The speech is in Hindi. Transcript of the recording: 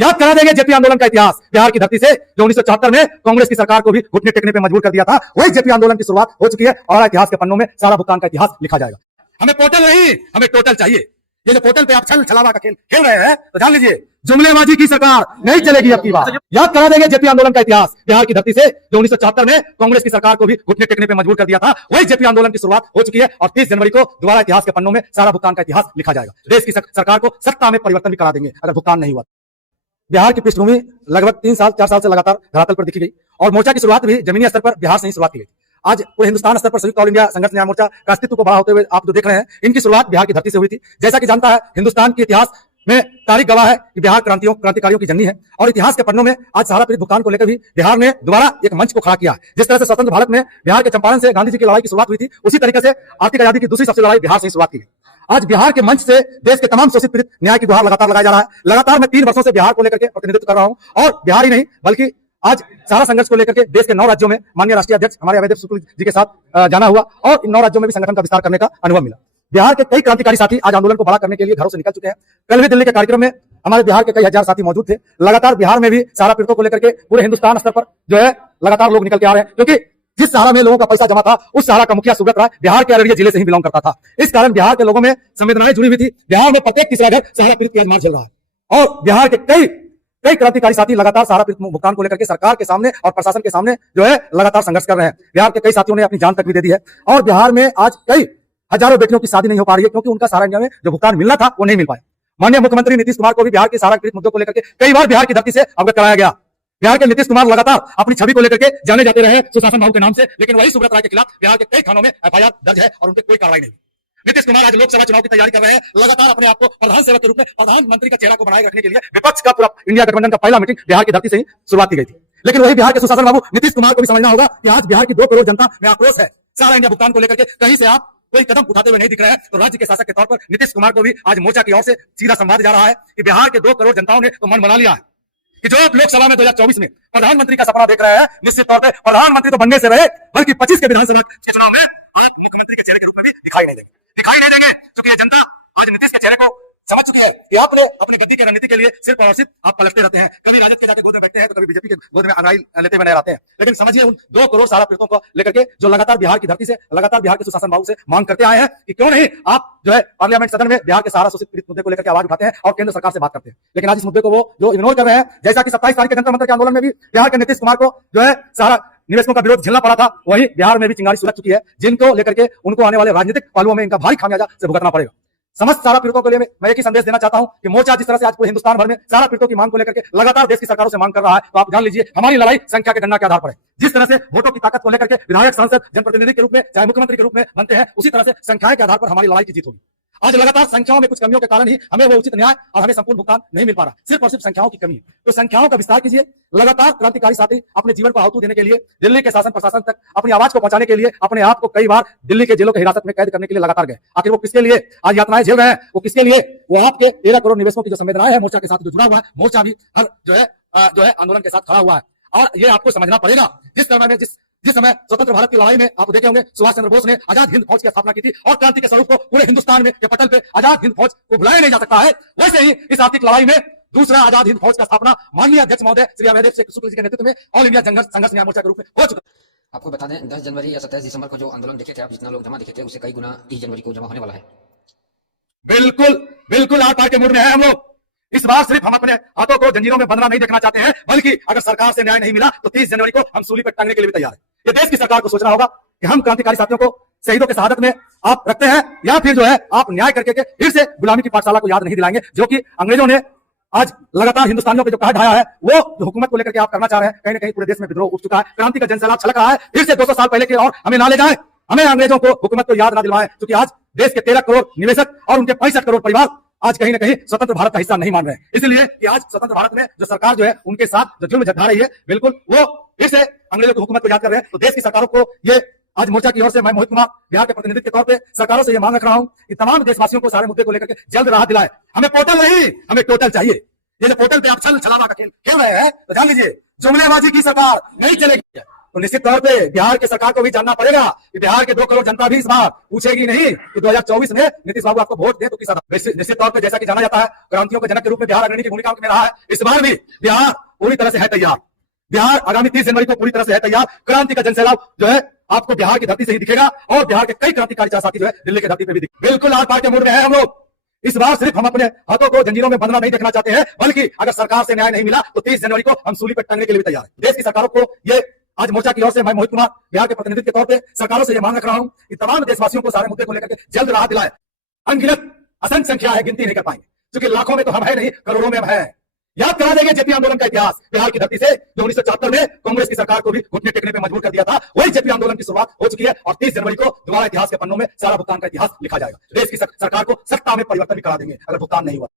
याद करा देंगे जेपी आंदोलन का इतिहास, बिहार की धरती से जो 1974 में कांग्रेस की सरकार को भी घुटने टेकने पे मजबूर कर दिया था। वही जेपी आंदोलन की शुरुआत हो चुकी है और इतिहास के पन्नों में सारा भुगतान का इतिहास लिखा जाएगा। हमें पोर्टल नहीं, हमें टोटल चाहिए। ये जो पोर्टल पे आप छल छलावा का खेल खेल रहे हैं तो जान लीजिए जुमलेबाजी की सरकार नहीं चलेगी अब की बात। याद करा देंगे जेपी आंदोलन का इतिहास, बिहार की धरती से जो 1974 में कांग्रेस की सरकार को भी घुटने टेकने पे मजबूर कर दिया था। वही जेपी आंदोलन की शुरुआत हो चुकी है और 30 जनवरी को दोबारा इतिहास के पन्नों में सारा भुगतान का इतिहास लिखा जाएगा। देश की सरकार को सत्ता में परिवर्तन भी करा देंगे अगर भुगतान नहीं हुआ। बिहार की पृष्ठभूमि लगभग 3-4 साल से लगातार धरातल पर दिखी गई और मोर्चा की शुरुआत भी जमीनी स्तर पर बिहार से ही शुरुआत की गई। आज पूरे हिंदुस्तान स्तर पर संयुक्त ऑल इंडिया संघर्ष न्याय मोर्चा का अस्तित्व को बड़ा होते हुए आप जो देख रहे हैं, इनकी शुरुआत बिहार की धरती से हुई थी। जैसा कि जानता है हिंदुस्तान के इतिहास में तारीख गवाह है कि बिहार क्रांतिकारियों की जननी है और इतिहास के पन्नों में आज सहारा पीड़ित भुगतान को लेकर भी बिहार ने दोबारा एक मंच को खड़ा किया है। जिस तरह से स्वतंत्र भारत में बिहार के चंपारण से गांधी जी की लड़ाई की शुरुआत हुई थी, उसी तरीके से आर्थिक आजादी की दूसरी सबसे लड़ाई बिहार से ही शुरुआत की गई। आज बिहार के मंच से देश के तमाम शोषित पीड़ित न्याय की गुहार लगातार लगाया जा रहा है। लगातार मैं 3 वर्षों से बिहार को लेकर के प्रतिनिधित्व कर रहा हूं और बिहार ही नहीं बल्कि आज सारा संघर्ष को लेकर के देश के 9 राज्यों में माननीय राष्ट्रीय अध्यक्ष हमारे अभयदेव शुक्ल जी के साथ जाना हुआ और इन 9 राज्यों में भी संगठन का विस्तार करने का अनुभव मिला। बिहार के कई क्रांतिकारी साथी आज आंदोलन को बड़ा करने के लिए घरों से निकल चुके हैं। कल भी दिल्ली के कार्यक्रम में हमारे बिहार के कई हजार साथी मौजूद थे। लगातार बिहार में भी सहारा पीड़ितों को लेकर के पूरे हिंदुस्तान स्तर पर जो है लगातार लोग निकल के आ रहे हैं, क्योंकि जिस सहारा में लोगों का पैसा जमा था उस सहारा का मुखिया सुब्रत राय बिहार के अररिया जिले से ही बिलोंग करता था। इस कारण बिहार के लोगों में संवेदनाएं जुड़ी हुई थी। बिहार में प्रत्येक तीसरा घर सहारा पीड़ित की आज मार झेल रहा है और बिहार के कई क्रांतिकारी साथी लगातार सहारा पीड़ित भुगतान को लेकर के सरकार के सामने और प्रशासन के सामने जो है लगातार संघर्ष कर रहे हैं। बिहार के कई साथियों ने अपनी जान तक भी दे दी है और बिहार में आज कई हजारों बेटियों की शादी नहीं हो पा रही है क्योंकि उनका सहारा इंडिया में जो भुगतान मिलना था वो नहीं मिल पाया। माननीय मुख्यमंत्री नीतीश कुमार को भी बिहार के सहारा पीड़ित मुद्दों को लेकर के कई बार बिहार की धरती से अवगत कराया गया। बिहार के नीतीश कुमार लगातार अपनी छवि को लेकर के जाने जाते रहे सुशासन बाबू के नाम से, लेकिन वही सुब्रत राय के खिलाफ बिहार के कई थानों में एफआईआर दर्ज है और उनकी कोई कार्रवाई नहीं। नीतीश कुमार आज लोकसभा चुनाव की तैयारी कर रहे हैं। लगातार अपने आप को प्रधान सेवक के रूप में प्रधानमंत्री का चेहरा को बनाए रखने के लिए विपक्ष का पूरा इंडिया गठबंधन का पहला मीटिंग बिहार की धरती से ही शुरुआत की गई थी। लेकिन वही बिहार के सुशासन बाबू नीतीश कुमार को भी समझना होगा कि आज बिहार की 2 करोड़ जनता में आक्रोश है। सारा इंडिया भुगतान को लेकर के कहीं से आप कोई कदम उठाते हुए नहीं दिख रहे हैं, तो राज्य के शासक के तौर पर नीतीश कुमार को भी आज मोर्चा की ओर से सीधा संवाद जा रहा है कि बिहार के 2 करोड़ जनताओं ने तो मन बना लिया है कि जो आप लोकसभा में 2024 में प्रधानमंत्री का सपना देख रहे हैं, निश्चित तौर पर प्रधानमंत्री तो बनने से रहे बल्कि 25 के विधानसभा के चुनाव में आप मुख्यमंत्री के चेहरे के रूप में भी दिखाई नहीं देंगे, क्योंकि ये जनता आज नीतीश के चेहरे को समझ चुकी है कि आपने अपने गद्दी की रणनीति के लिए सिर्फ और सिर्फ आप पलटते रहते हैं। कभी राजद के जाके गोद में बैठते हैं तो कभी बीजेपी के गोद में अंगड़ाई लेते हुए नजर आते हैं। लेकिन समझिए उन 2 करोड़ सहारा पीड़ितों को लेकर के जो लगातार बिहार की धरती से लगातार बिहार के सुशासन बाबू से मांग करते आए हैं कि क्यों नहीं आप जो है पार्लियामेंट सदन में बिहार के सहारा शोषित पीड़ित मुद्दे को लेकर के आवाज उठाते हैं और केंद्र सरकार से बात करते हैं। लेकिन आज इस मुद्दे को वो जो इग्नोर कर रहे हैं, जैसा कि 27 तारीख के जंतर मंतर के आंदोलन में भी बिहार के नीतीश कुमार को जो है सहारा निवेशकों का विरोध झेलना पड़ा था, वही बिहार में भी चिंगारी सुलग चुकी है, जिनको लेकर के उनको आने वाले राजनीतिक पहलुओं में इनका भारी खामियाजा से भुगतना पड़ेगा। समस्त सारा पीड़ितों के लिए मैं एक ही संदेश देना चाहता हूं कि मोर्चा जिस तरह से आज पूरे हिंदुस्तान भर में सारा पीड़ितों की मांग को लेकर के लगातार देश की सरकारों से मांग कर रहा है, तो आप जान लीजिए हमारी लड़ाई संख्या के गणना के आधार पर है। जिस तरह से वोटों की ताकत को लेकर के विधायक, सांसद, जनप्रतिनिधि के रूप में चाहे मुख्यमंत्री के रूप में बनते हैं, उसी तरह से संख्याएं के आधार पर हमारी लड़ाई की जीत होगी। आज लगातार संख्याओं में कुछ कमियों के कारण ही हमें वो उचित न्याय और हमें संपूर्ण भुगतान नहीं मिल पा रहा, सिर्फ और सिर्फ संख्याओं की कमी है। तो संख्याओं का विस्तार कीजिए। लगातार क्रांतिकारी साथी अपने जीवन को आहुति देने के लिए दिल्ली के शासन प्रशासन तक अपनी आवाज को पहुंचाने के लिए अपने आप को कई बार दिल्ली के जेलों की हिरासत में कैद करने के लिए लगातार गए। आखिर वो किसके लिए आज यातनाएं झेल रहे हैं? वो किसके लिए? वो आपके 13 करोड़ निवेशकों की जो संवेदनाएं है मोर्चा के साथ जो जुड़ा हुआ है, मोर्चा भी हर जो है आंदोलन के साथ खड़ा हुआ है और ये आपको समझना पड़ेगा। जिस समय स्वतंत्र भारत की लड़ाई में आप देखे होंगे सुभाष चंद्र बोस ने आजाद हिंद फौज की स्थापना की थी और क्रांति के स्वरूप को पूरे हिंदुस्तान में के पटल पे आजाद हिंद फौज को बुलाया नहीं जा सकता है, वैसे ही इस आर्थिक लड़ाई में दूसरा आजाद हिंद फौज का स्थापना माननीय अध्यक्ष महोदय श्री अभयदेव शुक्ल जी के नेतृत्व में ऑल इंडिया संघर्ष न्याय मोर्चा के रूप में हो चुका। आपको बता दें 10 जनवरी या 27 दिसंबर को जो आंदोलन देखे थे आप, जितना लोग जमा देखे थे उससे कई गुना 30 जनवरी को जमा होने वाला है। बिल्कुल आर पार के मूड में है हम लोग। इस बार सिर्फ हम अपने हाथों को जंजीरों में बंधना नहीं देखना चाहते हैं, बल्कि अगर सरकार से न्याय नहीं मिला तो 30 जनवरी को हम सूली पर टांगने के लिए भी तैयार है। ये देश की सरकार को सोचना होगा कि हम क्रांतिकारी साथियों को शहीदों के शहादत में आप रखते हैं या फिर जो है आप न्याय करके फिर से गुलामी की पाठशाला को याद नहीं दिलाएंगे, जो कि अंग्रेजों ने आज लगातार हिंदुस्तानियों पे जो कहा ढाया है, वो जो हुकूमत को लेकर के आप करना चाह रहे हैं, कहीं ना कहीं पूरे देश में विद्रोह उठ चुका है, क्रांति का जनसैलाब छलक रहा है। फिर से 200 साल पहले की और हमें ना ले जाए, हमें अंग्रेजों को हुकूमत को याद ना दिलवाएं, क्योंकि आज देश के 13 करोड़ निवेशक और उनके 65 करोड़ परिवार आज कहीं ना कहीं स्वतंत्र भारत का हिस्सा नहीं मान रहे हैं। इसलिए कि आज स्वतंत्र भारत में जो सरकार जो है उनके साथ जो जुल्म ढा रही है, बिल्कुल वो फिर से अंग्रेजों की हुकूमत को याद कर रहे हैं। तो देश की सरकारों को ये आज मोर्चा की ओर से मैं मोहित कुमार बिहार के प्रतिनिधि के तौर पे सरकारों से ये मांग रख रहा हूं कि तमाम देशवासियों को सारे मुद्दे को लेकर के जल्द राहत दिलाए। हमें पोर्टल नहीं, हमें टोटल चाहिए। ये जो पोर्टल पे आप छल छलावा का खेल खेल रहे हैं, तो जान लीजिए जुमलेबाजी की सरकार नहीं चलेगी। तो निश्चित तौर पे बिहार की सरकार को भी जानना पड़ेगा कि बिहार के 2 करोड़ जनता भी इस बार पूछेगी नहीं कि 2024 में नीतीश बाबू आपको वोट दे तो किस आधार। निश्चित तौर पे जैसा कि जाना जाता है क्रांतियों के जनक के रूप में बिहार अग्रणी की भूमिका में रहा है, इस बार भी बिहार पूरी तरह से है तैयार। बिहार आगामी 30 जनवरी को पूरी तरह से है तैयार। क्रांति का जनसैलाब जो है आपको बिहार की धरती से ही दिखेगा और बिहार के कई क्रांतिकारी साथी जो है दिल्ली की धरती पे भी दिखेगा। बिल्कुल आर पार के मूड में है हम लोग। इस बार सिर्फ हम अपने हाथों को जंजीरों में बंधना नहीं देखना चाहते हैं, बल्कि अगर सरकार से न्याय नहीं मिला तो 30 जनवरी को हम सूली पर टंगने के लिए भी तैयार हैं। देश की सरकारों को ये आज मोर्चा की ओर से मैं मोहित कुमार बिहार के प्रतिनिधि के तौर पे सरकारों से ये मांग रख रहा हूं कि तमाम देशवासियों को सारे मुद्दे को लेकर के जल्द राहत दिलाए। अनगिनत असंख्य संख्या है, गिनती नहीं कर पाएंगे, क्योंकि लाखों में तो हम है नहीं, करोड़ों में हम है। याद करा देंगे जेपी आंदोलन का इतिहास बिहार की धरती से, जो 1974 में कांग्रेस की सरकार को भी घुटने टेकने पे मजबूर कर दिया था। वही जेपी आंदोलन की शुरुआत हो चुकी है और 30 जनवरी को दोबारा इतिहास के पन्नों में सारा भुगतान का इतिहास लिखा जाएगा। देश की सरकार को सत्ता में परिवर्तन भी करा देंगे अगर भुगतान नहीं हुआ।